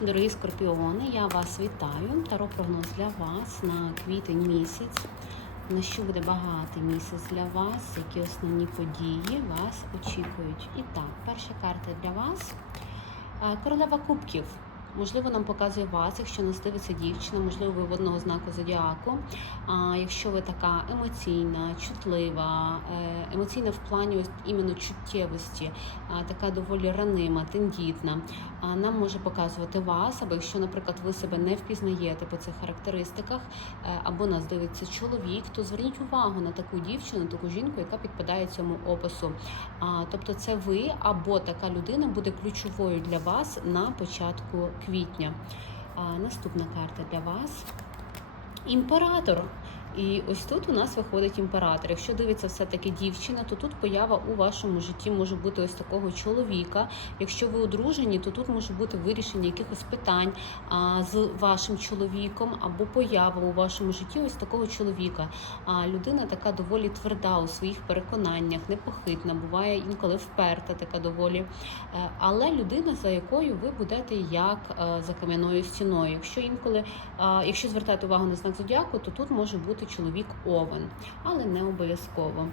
Дорогі скорпіони, я вас вітаю. Таро прогноз для вас на квітень місяць. На що буде багатий місяць для вас, які основні події вас очікують. І так, перша карта для вас королева кубків. Можливо, нам показує вас, якщо нас дивиться дівчина, можливо, ви в одного знаку зодіаку. А якщо ви така емоційна, чутлива, е, емоційна в плані ось іменно чуттєвості, така доволі ранима, тендітна, нам може показувати вас, або якщо, наприклад, ви себе не впізнаєте по цих характеристиках, е, або нас дивиться чоловік, то зверніть увагу на таку дівчину, таку жінку, яка підпадає цьому опису. А, Тобто, це ви або така людина буде ключовою для вас на початку квітня. А, Наступна карта для вас. Імператор. І ось тут у нас виходить імператор. Якщо дивиться все-таки дівчина, то тут поява у вашому житті може бути ось такого чоловіка. Якщо ви одружені, то тут може бути вирішення якихось питань а, з вашим чоловіком або поява у вашому житті ось такого чоловіка. А людина така доволі тверда у своїх переконаннях, непохитна, буває інколи вперта, така доволі. Е, Але людина, за якою ви будете як е, за кам'яною стіною. Якщо інколи, якщо звертати увагу на знак зодіаку, то тут може бути чоловік овен, але не обов'язково.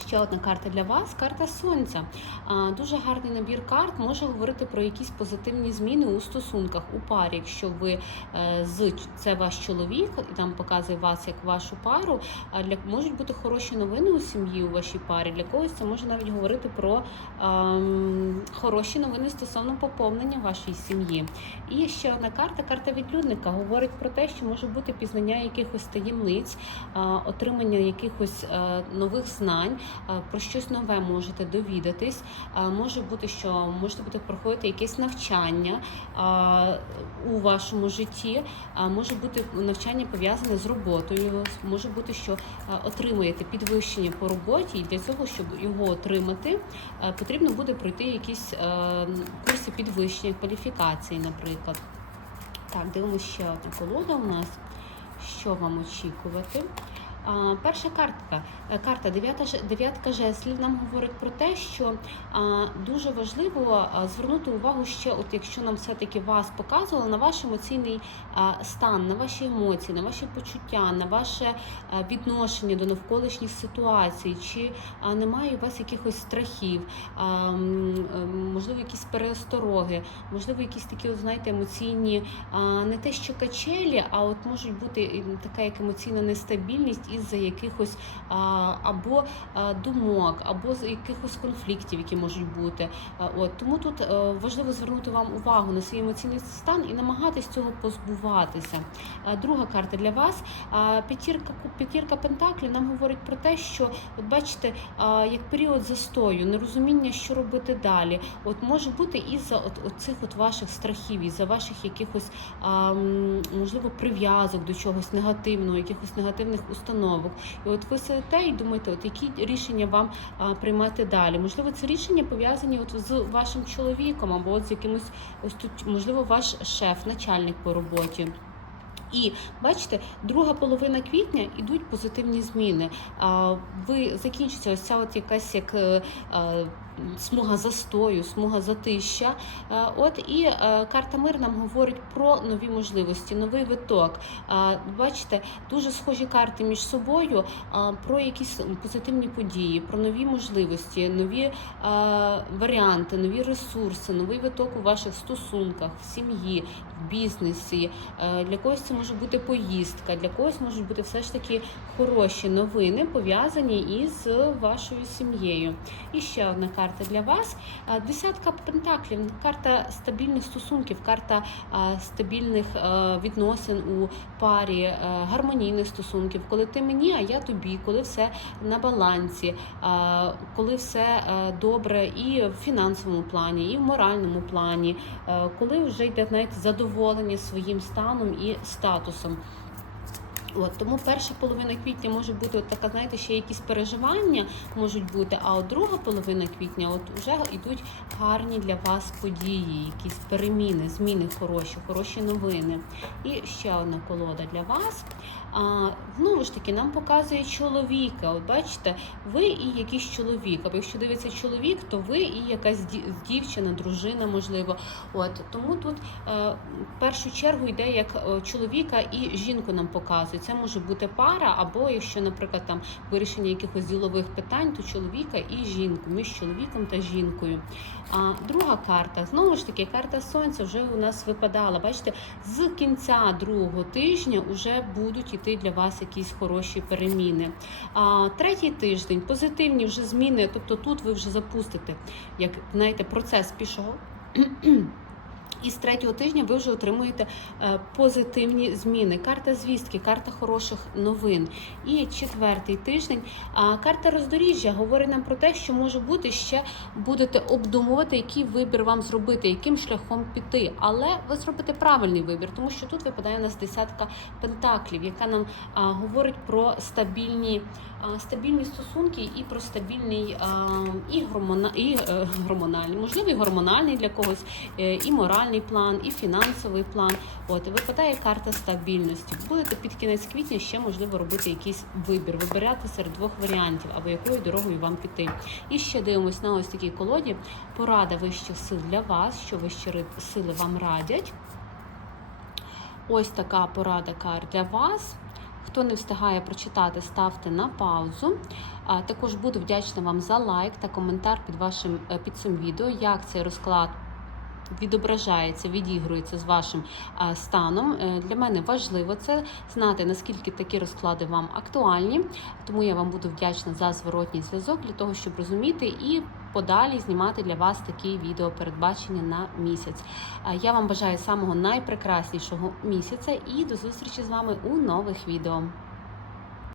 Ще одна карта для вас карта сонця. Дуже гарний набір карт може говорити про якісь позитивні зміни у стосунках у парі. Якщо ви е, з це ваш чоловік і там показує вас як вашу пару. Для можуть бути хороші новини у сім'ї у вашій парі. Для когось це може навіть говорити про ем, хороші новини стосовно поповнення вашої сім'ї. І ще одна карта карта відлюдника говорить про те, що може бути пізнання якихось таємниць, а, отримання якихось е, нових знань. Про щось нове можете довідатись. Може бути, що можете бути проходити якесь навчання у вашому житті. Може бути навчання пов'язане з роботою. Може бути, що отримуєте підвищення по роботі, і для цього, щоб його отримати, потрібно буде пройти якісь курси підвищення кваліфікації, наприклад. Так, дивимося ще одна колода у нас. Що вам очікувати? Перша картка, е, карта дев'ятка жезлів нам говорить про те, що дуже важливо звернути увагу ще, от якщо нам все-таки вас показували, на ваш емоційний стан, на ваші емоції, на ваші почуття, на ваше відношення до навколишніх ситуацій, чи немає у вас якихось страхів, ем, можливо, якісь перестороги, можливо, якісь такі, от, знаєте, емоційні, не те, що качелі, а от можуть бути така як емоційна нестабільність із-за якихось або думок, або з якихось конфліктів, які можуть бути. От тому тут е, важливо звернути вам увагу на свій емоційний стан і намагатись цього позбуватися. Друга карта для вас п'ятірка п'ятірка пентаклів нам говорить про те, що от бачите, як період застою, нерозуміння, що робити далі. От може бути із-за от, от цих от ваших страхів, із-за ваших якихось можливо прив'язок до чогось негативного, якихось негативних установок. І от ви сидите і думаєте, от які рішення вам а, приймати далі. Можливо, це рішення пов'язані от з вашим чоловіком, або от з якимось ось тут, можливо, ваш шеф, начальник по роботі. І бачите, друга половина квітня йдуть позитивні зміни. А, Ви закінчиться ось ця от якась як е, е, смуга застою, смуга затища. Е, От і е, карта мир нам говорить про нові можливості, новий виток. Бачите, дуже схожі карти між собою про якісь позитивні події, про нові можливості, нові е, варіанти, нові ресурси, новий виток у ваших стосунках, в сім'ї, в бізнесі. Е, Для когось це може бути поїздка, для когось можуть бути все ж таки хороші новини, пов'язані із вашою сім'єю. І ще одна карта для вас. Десятка пентаклів, карта стабільних стосунків, карта стабільних е, відносин у парі, е, гармонійних стосунків, коли ти мені, а я тобі, коли все на балансі, коли все е, добре і в фінансовому плані, і в моральному плані, коли вже йде знаєте, задоволення своїм станом і статусом. От, тому перша половина квітня може бути от така, знаєте, ще якісь переживання можуть бути, а от друга половина квітня от вже йдуть гарні для вас події, якісь переміни, зміни хороші, хороші новини. І ще одна колода для вас. А, знову ж таки, нам показує чоловіка. От бачите, ви і якийсь чоловік. Або якщо дивиться чоловік, то ви і якась дівчина, дружина, можливо. От тому тут е, в першу чергу йде як е, чоловіка і жінку нам показують. Це може бути пара, або якщо, наприклад, там вирішення якихось ділових питань, то чоловіка і жінку, між чоловіком та жінкою. А друга карта, знову ж таки, карта сонця вже у нас випадала. Бачите, з кінця другого тижня вже будуть для вас якісь хороші переміни. А третій тиждень позитивні вже зміни, тобто тут ви вже запустите, як знаєте, процес пішов. І з третього тижня ви вже отримуєте е, позитивні зміни. Карта звістки, карта хороших новин. І четвертий тиждень. Карта роздоріжжя говорить нам про те, що може бути ще будете обдумувати, який вибір вам зробити, яким шляхом піти. Але ви зробите правильний вибір, тому що тут випадає у нас десятка пентаклів, яка нам говорить про стабільні, стабільні стосунки і про стабільний і е, гормональний, можливо, і гормональний для когось, е, і моральний план, і фінансовий план. От і випадає карта стабільності. Будете під кінець квітня ще можливо робити якийсь вибір, вибирати серед двох варіантів, або якою дорогою вам піти. І ще дивимось на ось такій колоді. Порада вищих сил для вас, що вищі сили вам радять. Ось така порада карт для вас. Хто не встигає прочитати, ставте на паузу. А також буду вдячна вам за лайк та коментар під вашим е, під цим відео, як цей розклад відображається, відігрується з вашим станом. Е, Для мене важливо це знати, наскільки такі розклади вам актуальні. Тому я вам буду вдячна за зворотній зв'язок для того, щоб розуміти і подалі знімати для вас такі відео передбачення на місяць. Я вам бажаю самого найпрекраснішого місяця і до зустрічі з вами у нових відео.